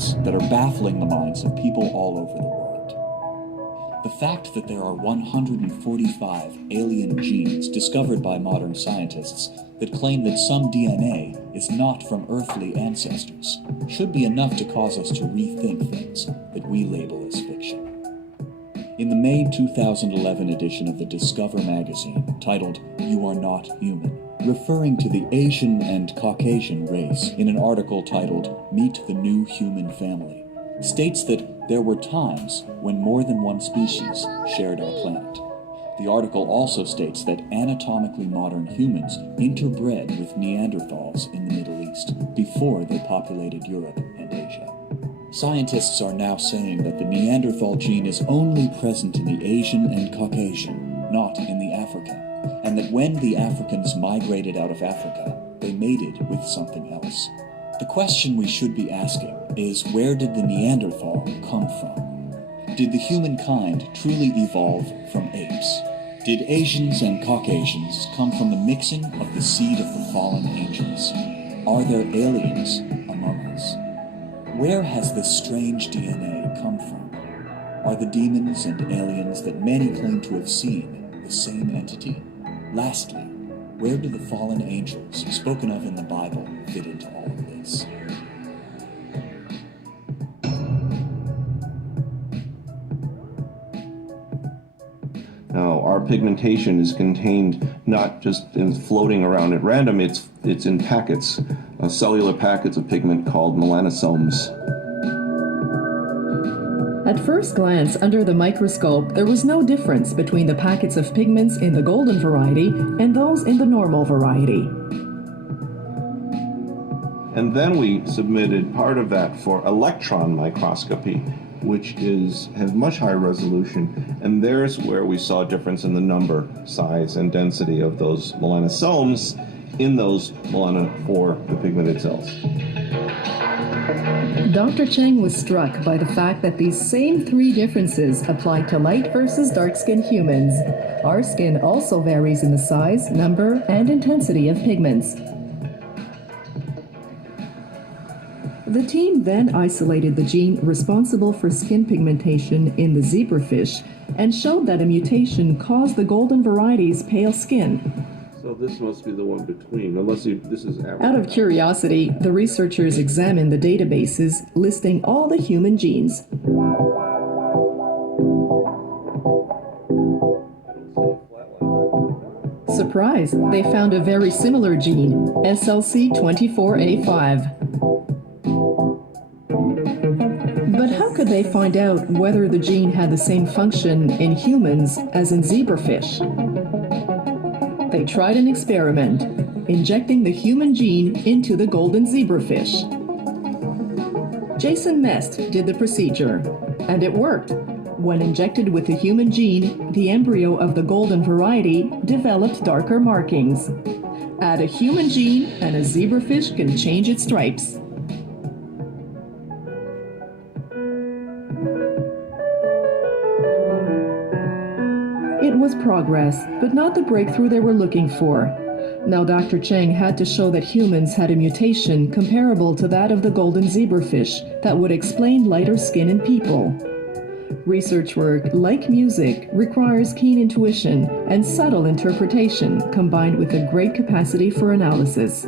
facts that are baffling the minds of people all over the world. The fact that there are 145 alien genes discovered by modern scientists that claim that some DNA is not from earthly ancestors should be enough to cause us to rethink things that we label as fiction. In the May 2011 edition of the Discover magazine, titled "You Are Not Human," referring to the Asian and Caucasian race in an article titled "Meet the New Human Family," states that there were times when more than one species shared our planet. The article also states that anatomically modern humans interbred with Neanderthals in the Middle East before they populated Europe and Asia. Scientists are now saying that the Neanderthal gene is only present in the Asian and Caucasian, not in the African, and that when the Africans migrated out of Africa, they mated with something else. The question we should be asking is, where did the Neanderthal come from? Did the humankind truly evolve from apes? Did Asians and Caucasians come from the mixing of the seed of the fallen angels? Are there aliens among us? Where has this strange DNA come from? Are the demons and aliens that many claim to have seen the same entity? Lastly, where do the fallen angels spoken of in the Bible fit into all of this? Now, our pigmentation is contained not just in floating around at random, it's in packets, cellular packets of pigment called melanosomes. At first glance, under the microscope, there was no difference between the packets of pigments in the golden variety and those in the normal variety. And then we submitted part of that for electron microscopy, which has much higher resolution, and there's where we saw a difference in the number, size, and density of those melanosomes in those melanophore, the pigmented cells. Dr. Cheng was struck by the fact that these same three differences apply to light versus dark-skinned humans. Our skin also varies in the size, number, and intensity of pigments. The team then isolated the gene responsible for skin pigmentation in the zebrafish and showed that a mutation caused the golden variety's pale skin. So this must be the one between, this is average. Out of curiosity, the researchers examined the databases listing all the human genes. Surprise! They found a very similar gene, SLC24A5. But how could they find out whether the gene had the same function in humans as in zebrafish? They tried an experiment, injecting the human gene into the golden zebrafish. Jason Mest did the procedure, and it worked. When injected with the human gene, the embryo of the golden variety developed darker markings. Add a human gene, and a zebrafish can change its stripes. It was progress, but not the breakthrough they were looking for. Now Dr. Cheng had to show that humans had a mutation comparable to that of the golden zebrafish that would explain lighter skin in people. Research work, like music, requires keen intuition and subtle interpretation combined with a great capacity for analysis.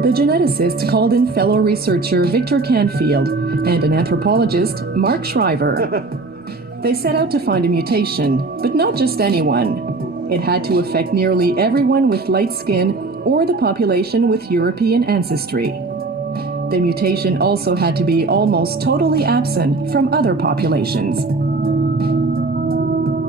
The geneticists called in fellow researcher Victor Canfield and an anthropologist, Mark Shriver. They set out to find a mutation, but not just anyone. It had to affect nearly everyone with light skin or the population with European ancestry. The mutation also had to be almost totally absent from other populations.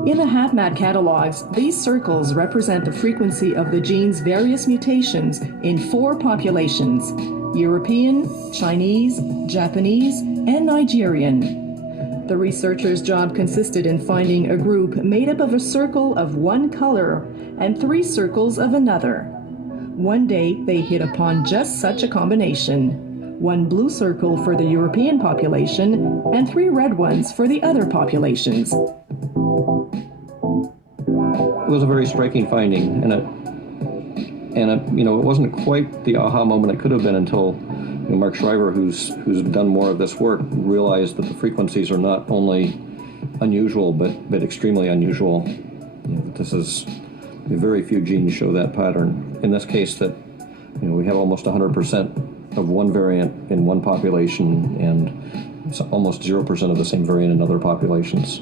In the HapMat catalogs, these circles represent the frequency of the gene's various mutations in 4 populations: European, Chinese, Japanese, and Nigerian. The researchers' job consisted in finding a group made up of a circle of one color and 3 circles of another. One day, they hit upon just such a combination. one blue circle for the European population, and 3 red ones for the other populations. It was a very striking finding, and it wasn't quite the aha moment it could have been until Mark Shriver, who's done more of this work, realized that the frequencies are not only unusual but extremely unusual. This is very few genes show that pattern. In this case, that we have almost 100% of one variant in one population and almost 0% of the same variant in other populations.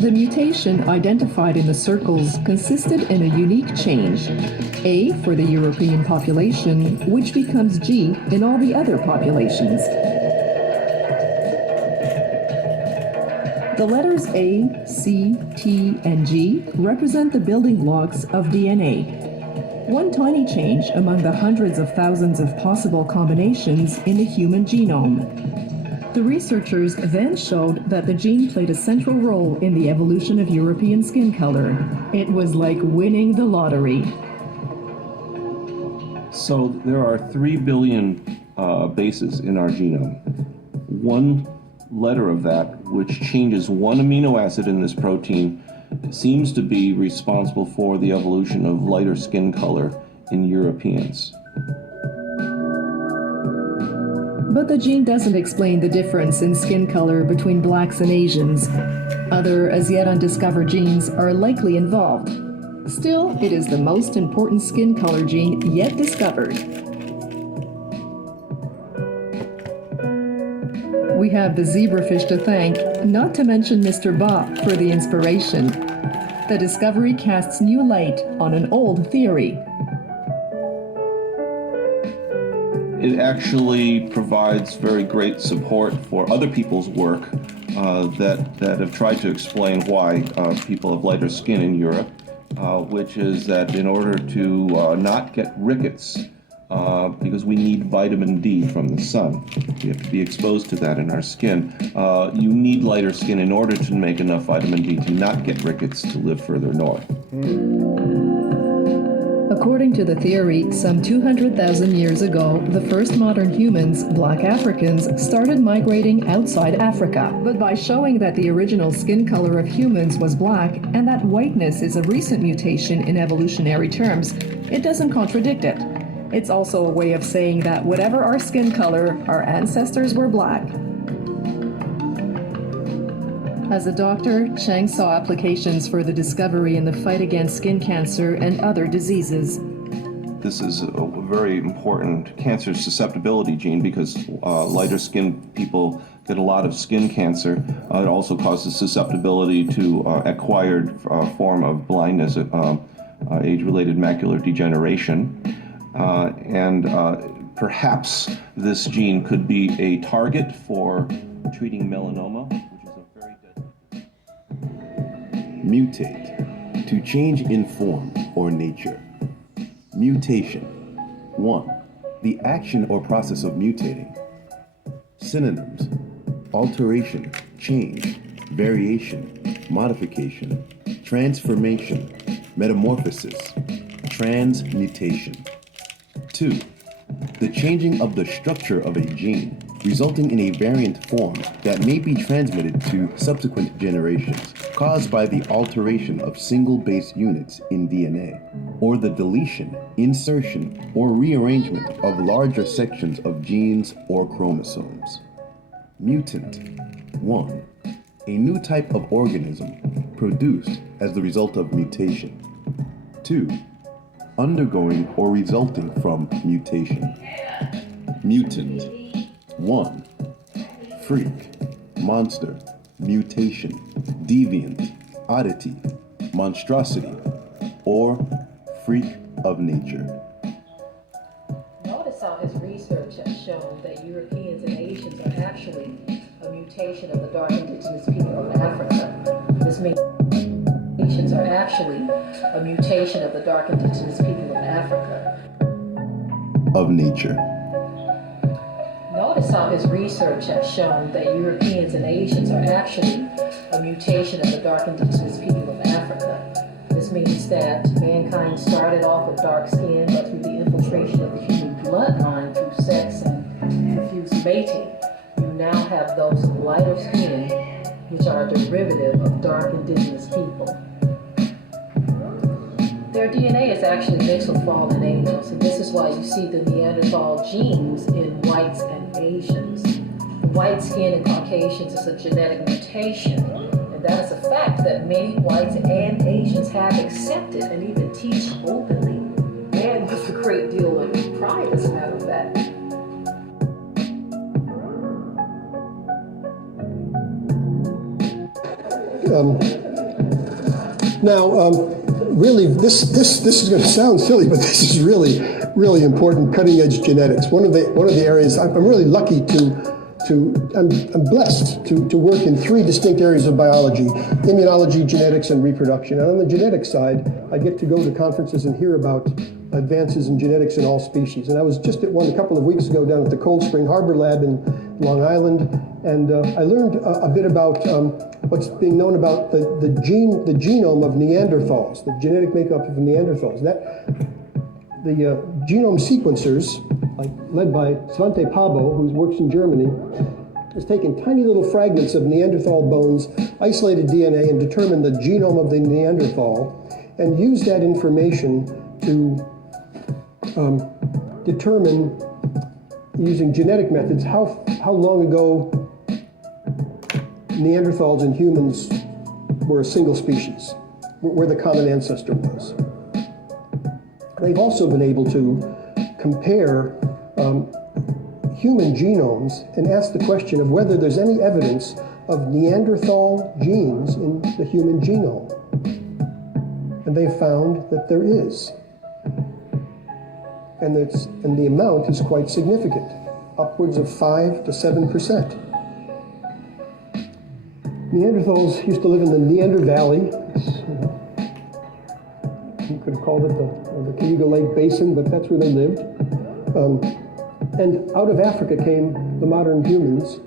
The mutation identified in the circles consisted in a unique change, A for the European population, which becomes G in all the other populations. The letters A, C, T, and G represent the building blocks of DNA. One tiny change among the hundreds of thousands of possible combinations in the human genome. The researchers then showed that the gene played a central role in the evolution of European skin color. It was like winning the lottery. So there are 3 billion bases in our genome. One letter of that, which changes one amino acid in this protein, seems to be responsible for the evolution of lighter skin color in Europeans. But the gene doesn't explain the difference in skin color between blacks and Asians. Other as yet undiscovered genes are likely involved. Still, it is the most important skin color gene yet discovered. We have the zebrafish to thank, not to mention Mr. Bob for the inspiration. The discovery casts new light on an old theory. It actually provides very great support for other people's work that have tried to explain why people have lighter skin in Europe, which is that in order to not get rickets, because we need vitamin D from the sun, we have to be exposed to that in our skin, you need lighter skin in order to make enough vitamin D to not get rickets to live further north. According to the theory, some 200,000 years ago, the first modern humans, black Africans, started migrating outside Africa. But by showing that the original skin color of humans was black and that whiteness is a recent mutation in evolutionary terms, it doesn't contradict it. It's also a way of saying that whatever our skin color, our ancestors were black. As a doctor, Cheng saw applications for the discovery in the fight against skin cancer and other diseases. This is a very important cancer susceptibility gene because lighter skinned people get a lot of skin cancer. It also causes susceptibility to acquired form of blindness, age-related macular degeneration. Perhaps this gene could be a target for treating melanoma, which is a very deadly disease. Mutate, to change in form or nature. Mutation. 1. The action or process of mutating. Synonyms: alteration, change, variation, modification, transformation, metamorphosis, transmutation. 2. The changing of the structure of a gene, resulting in a variant form that may be transmitted to subsequent generations, caused by the alteration of single base units in DNA, or the deletion, insertion, or rearrangement of larger sections of genes or chromosomes. Mutant. 1. A new type of organism produced as the result of mutation. 2. Undergoing or resulting from mutation. Mutant. 1. Freak, monster, mutation, deviant, oddity, monstrosity, or freak of nature. Notice how his research has shown that Europeans and Asians are actually a mutation of the dark indigenous people of Africa. This means Asians are actually a mutation of the dark indigenous people of Africa. Of nature. Notice saw his research has shown that Europeans and Asians are actually a mutation of the dark indigenous people of Africa. This means that mankind started off with dark skin, but through the infiltration of the human bloodline through sex and confused mating, you now have those of lighter skin, which are a derivative of dark indigenous people. Their DNA is actually mixed with fallen angels, and this is why you see the Neanderthal genes in whites and Asians. White skin in Caucasians is a genetic mutation, and that is a fact that many whites and Asians have accepted and even teach openly, and with a great deal of pride, as a matter of fact. Really, this is going to sound silly, but this is really, really important cutting-edge genetics. One of the areas I'm really lucky I'm blessed to work in 3 distinct areas of biology: immunology, genetics, and reproduction. And on the genetic side, I get to go to conferences and hear about advances in genetics in all species. And I was just at one a couple of weeks ago down at the Cold Spring Harbor Lab in Long Island, and I learned a bit about what's being known about the genome of Neanderthals, the genetic makeup of Neanderthals. The genome sequencers, led by Svante Pabo, who works in Germany, has taken tiny little fragments of Neanderthal bones, isolated DNA, and determined the genome of the Neanderthal, and used that information to determine, using genetic methods, how long ago Neanderthals and humans were a single species, where the common ancestor was. They've also been able to compare human genomes and ask the question of whether there's any evidence of Neanderthal genes in the human genome. And they found that there is. And the amount is quite significant, upwards of 5 to 7%. Neanderthals used to live in the Neander Valley. You could have called it the Cayuga Lake Basin, but that's where they lived. And out of Africa came the modern humans,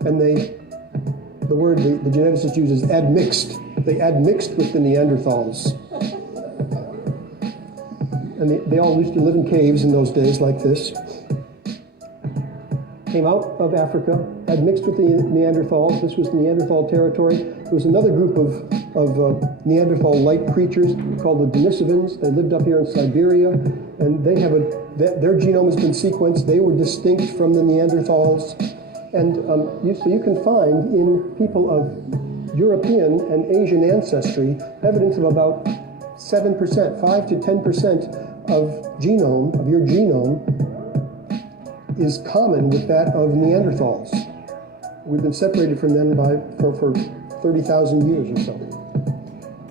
and the word the geneticist uses, admixed. They admixed with the Neanderthals. And they all used to live in caves in those days like this. Came out of Africa, admixed with the Neanderthals. This was Neanderthal territory. There was another group of Neanderthal-like creatures called the Denisovans. They lived up here in Siberia, and they have their genome has been sequenced. They were distinct from the Neanderthals. And so you can find in people of European and Asian ancestry evidence of about 7%, 5 to 10% of your genome is common with that of Neanderthals. We've been separated from them for 30,000 years or so.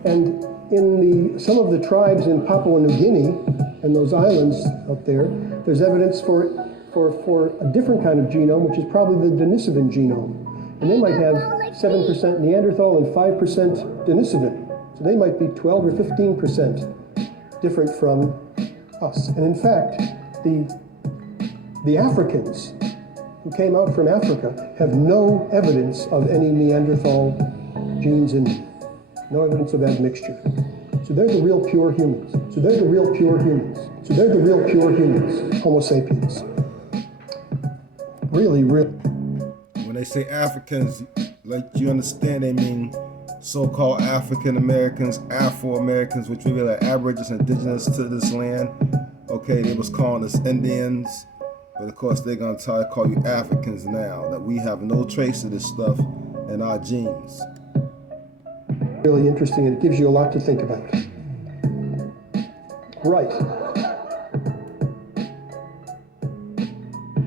And in some of the tribes in Papua New Guinea and those islands up there, there's evidence for a different kind of genome, which is probably the Denisovan genome. And they might have 7% Neanderthal and 5% Denisovan. So they might be 12 or 15% different from us. And in fact, the Africans who came out from Africa have no evidence of any Neanderthal genes in them. No evidence of admixture. So they're the real pure humans. Homo sapiens. Really. When they say Africans, like you understand, they mean so-called African Americans, Afro-Americans, which we are Aborigines, indigenous to this land. Okay, they was calling us Indians, but of course they're gonna try to call you Africans now, that we have no trace of this stuff in our genes. Really interesting, and it gives you a lot to think about. Right.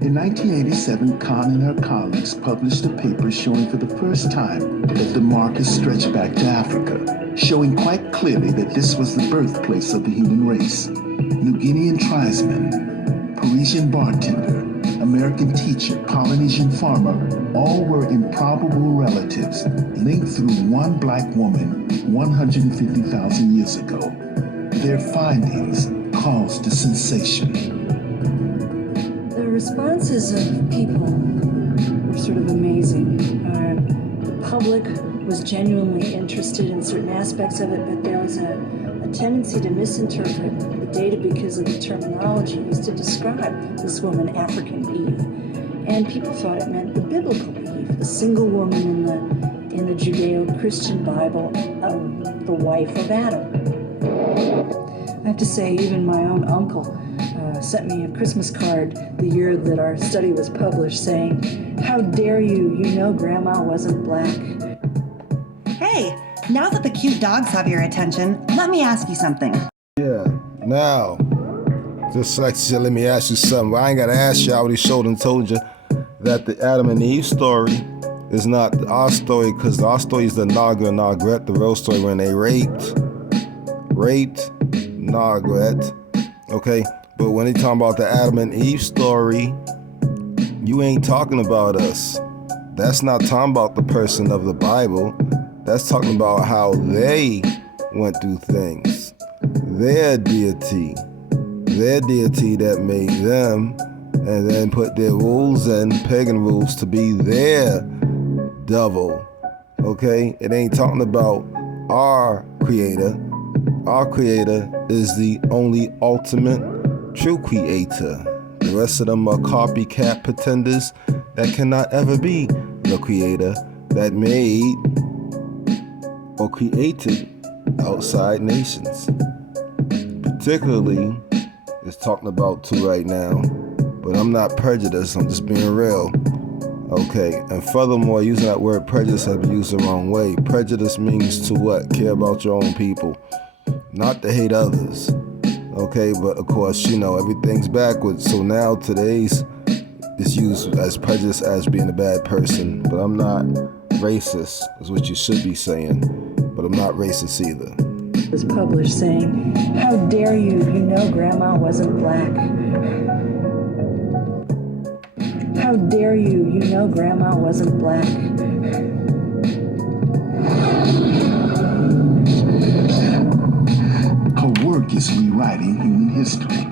In 1987, Kahn and her colleagues published a paper showing for the first time that the markers stretched back to Africa, showing quite clearly that this was the birthplace of the human race. New Guinean tribesmen, Parisian bartender, American teacher, Polynesian farmer, all were improbable relatives linked through one black woman 150,000 years ago. Their findings caused a sensation. The responses of people were sort of amazing. The public was genuinely interested in certain aspects of it, but there was a tendency to misinterpret the data because of the terminology used to describe this woman, African Eve. And people thought it meant the biblical Eve, the single woman in the Judeo-Christian Bible, the wife of Adam. I have to say, even my own uncle sent me a Christmas card the year that our study was published saying, "How dare you, you know Grandma wasn't black." Hey, now that the cute dogs have your attention, let me ask you something. Yeah, now, just like she said, let me ask you something. I ain't gotta ask you, I already showed and told you that the Adam and Eve story is not our story, because our story is the Naga and Nagret, the real story when they raped Nagret, okay? But when they talking about the Adam and Eve story, you ain't talking about us. That's not talking about the person of the Bible. That's talking about how they went through things. Their deity that made them, and then put their rules and pagan rules to be their devil. Okay? It ain't talking about our creator. Our creator is the only ultimate true creator. The rest of them are copycat pretenders that cannot ever be the creator that made or created outside nations. Particularly, it's talking about two right now, but I'm not prejudiced, I'm just being real. Okay, and furthermore, using that word prejudice has been used the wrong way. Prejudice means to what? Care about your own people, not to hate others. Okay, but of course, everything's backwards. So now today's is used as prejudice as being a bad person. But I'm not racist, is what you should be saying. But I'm not racist either. It was published saying, "How dare you, you know Grandma wasn't black." How dare you, you know Grandma wasn't black. Her work is rewriting human history.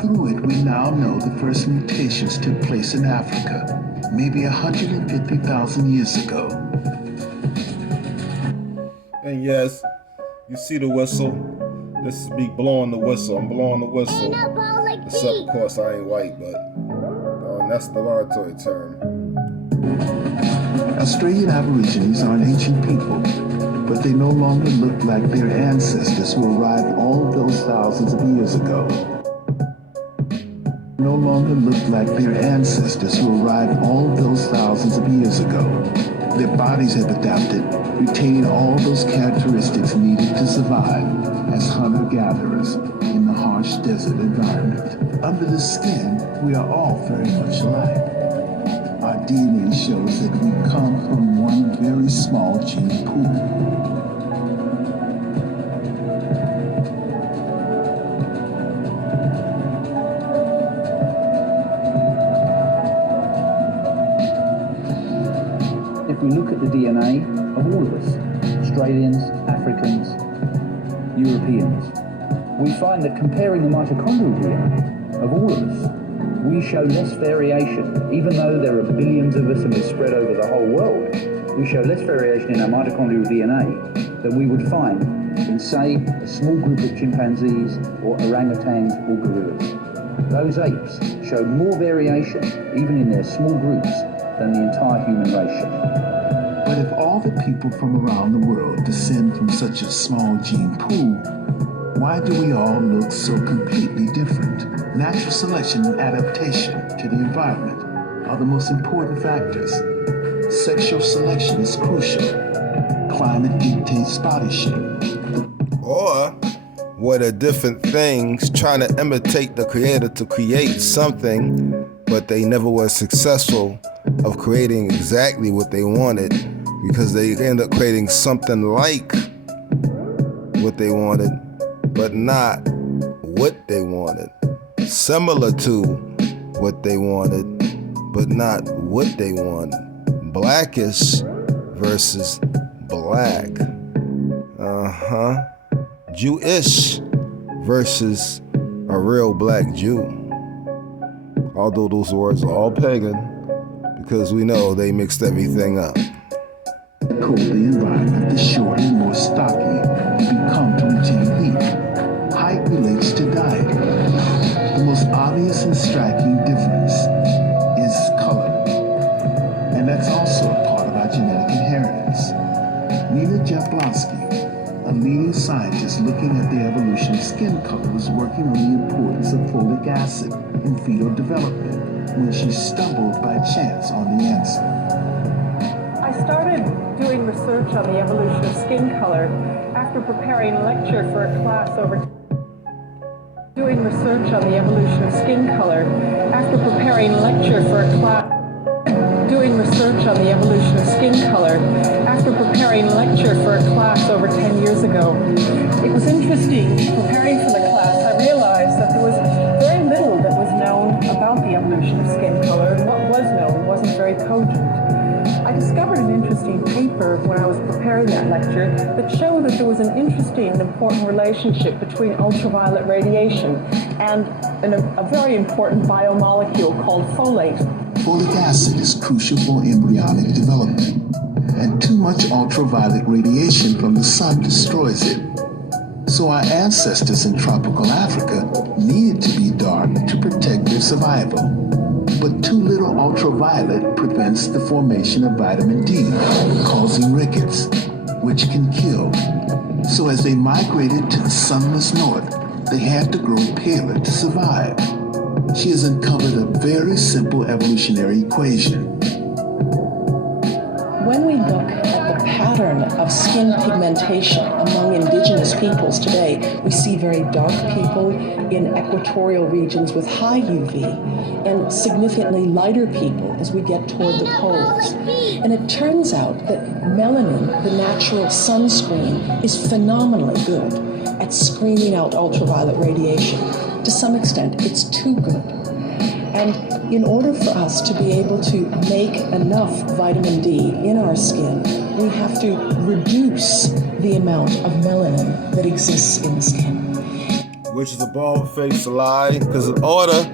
Through it, we now know the first mutations took place in Africa, maybe 150,000 years ago. And yes, you see the whistle. This is me blowing the whistle. I'm blowing the whistle. Except, of course, I ain't white, but that's the derogatory term. Australian Aborigines are an ancient people, but they no longer look like their ancestors who arrived all of those thousands of years ago. No longer look like their ancestors who arrived all of those thousands of years ago. Their bodies have adapted, retaining all those characteristics needed to survive as hunter-gatherers in the harsh desert environment. Under the skin, we are all very much alike. Our DNA shows that we come from one very small gene pool. If we look at the DNA of all of us, Australians, Africans, Europeans, we find that comparing the mitochondrial DNA of all of us, we show less variation. Even though there are billions of us and we're spread over the whole world, we show less variation in our mitochondrial DNA than we would find in, say, a small group of chimpanzees or orangutans or gorillas. Those apes show more variation, even in their small groups, than the entire human race showed. But if all the people from around the world descend from such a small gene pool, why do we all look so completely different? Natural selection and adaptation to the environment are the most important factors. Sexual selection is crucial. Climate dictates body shape. Or what are different things trying to imitate the creator to create something, but they never were successful of creating exactly what they wanted, because they end up creating something like what they wanted, but not what they wanted. Similar to what they wanted, but not what they wanted. Blackish versus black. Jewish versus a real black Jew. although those words are all pagan, because we know they mixed everything up. Cold the environment, the shorter and more stocky become to retain heat. Height relates to diet. The most obvious and striking difference is color. And that's also a part of our genetic inheritance. Nina Jablonski, a leading scientist looking at the evolution of skin color, was working on the importance of folic acid in fetal development when she stumbled by chance on the answer. I started doing research on the evolution of skin color after preparing a lecture for a class over doing research on the evolution of skin color after preparing a lecture for a class doing research on the evolution of skin color after preparing a lecture for a class over 10 years ago. It was interesting preparing for the class. I realized that there was very little that was known about the evolution of skin color, and what was known wasn't very cogent. I discovered an interesting paper when I was preparing that lecture that showed that there was an interesting and important relationship between ultraviolet radiation and a very important biomolecule called folate. Folic acid is crucial for embryonic development, and too much ultraviolet radiation from the sun destroys it. So our ancestors in tropical Africa needed to be dark to protect their survival. But too little ultraviolet prevents the formation of vitamin D, causing rickets, which can kill. So as they migrated to the sunless north, they had to grow paler to survive. She has uncovered a very simple evolutionary equation. When we look at the pattern of skin pigmentation among indigenous peoples today, we see very dark people in equatorial regions with high UV and significantly lighter people as we get toward the poles. And it turns out that melanin, the natural sunscreen, is phenomenally good at screening out ultraviolet radiation. To some extent, it's too good. And in order for us to be able to make enough vitamin D in our skin, we have to reduce the amount of melanin that exists in the skin. Which is a bald-faced lie, because in order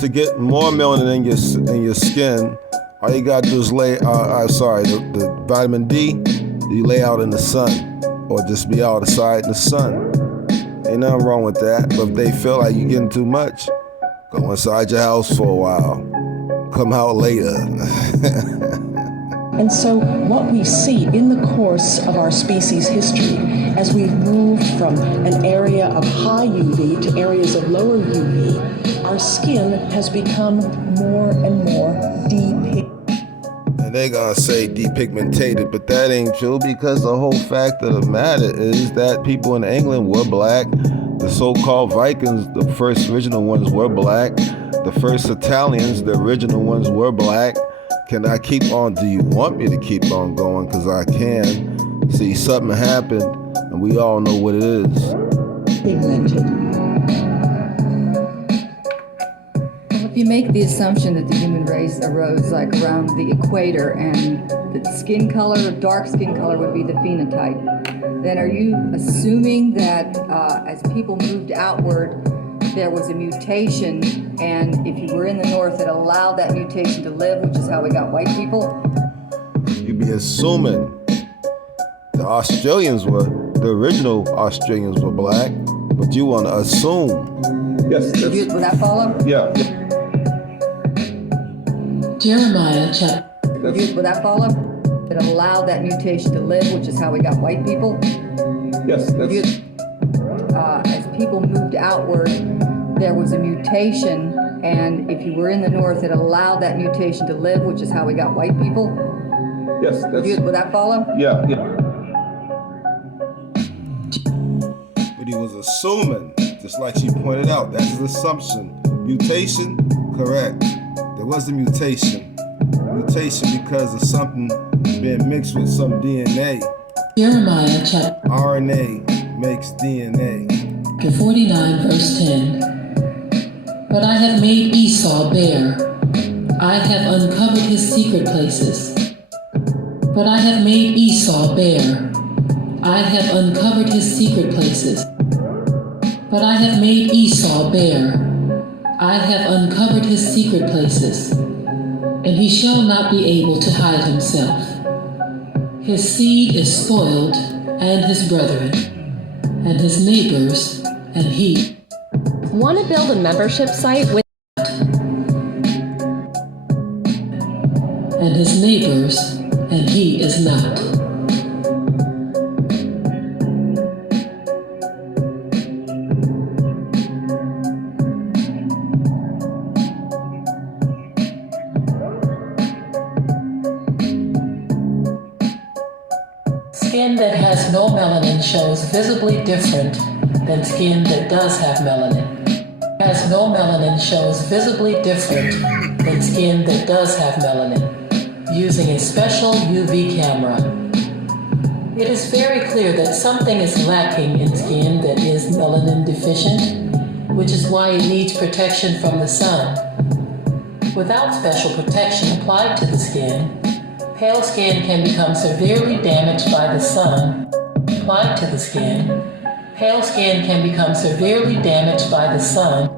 to get more melanin in your skin, all you gotta do is lay, the vitamin D, you lay out in the sun, or just be outside in the sun. Ain't nothing wrong with that, but if they feel like you're getting too much, go inside your house for a while. Come out later. And so what we see in the course of our species history, as we've moved from an area of high UV to areas of lower UV, our skin has become more and more depigmented. And they gonna say depigmented, but that ain't true, because the whole fact of the matter is that people in England were black. The so-called Vikings, the first original ones, were black. The first Italians, the original ones, were black. Can I keep on? Do you want me to keep on going? Because I can. See, something happened, and we all know what it is. Pigmented. If you make the assumption that the human race arose like around the equator and that skin color, dark skin color would be the phenotype, then are you assuming that as people moved outward, there was a mutation, and if you were in the north, it allowed that mutation to live, which is how we got white people? You be assuming the Australians were, the original Australians were black, but you want to assume. Yes. Will that follow? Yeah. Jeremiah chapter. Will that follow? That allowed that mutation to live, which is how we got white people? Yes. As people moved outward, there was a mutation, and if you were in the north, it allowed that mutation to live, which is how we got white people? Yes. Will that follow? Yeah. But he was assuming, just like she pointed out, that's his assumption. Mutation, correct. There was a mutation. Mutation because of something being mixed with some DNA. Jeremiah chapter RNA makes DNA. 49 verse 10. But I have made Esau bare. I have uncovered his secret places. But I have made Esau bare. I have uncovered his secret places. But I have made Esau bare. I have uncovered his secret places, and he shall not be able to hide himself. His seed is spoiled, and his brethren, and his neighbors, and he. Want to build a membership site with and his neighbors, and he is not. Skin that has no melanin shows visibly different than skin that does have melanin. Has no melanin shows visibly different than skin that does have melanin, using a special UV camera. It is very clear that something is lacking in skin that is melanin deficient, which is why it needs protection from the sun. Without special protection applied to the skin, pale skin can become severely damaged by the sun. Applied to the skin, pale skin can become severely damaged by the sun,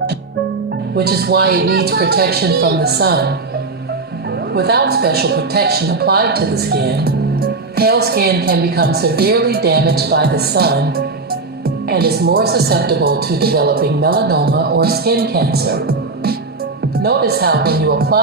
which is why it needs protection from the sun. Without special protection applied to the skin, pale skin can become severely damaged by the sun and is more susceptible to developing melanoma or skin cancer. Notice how when you apply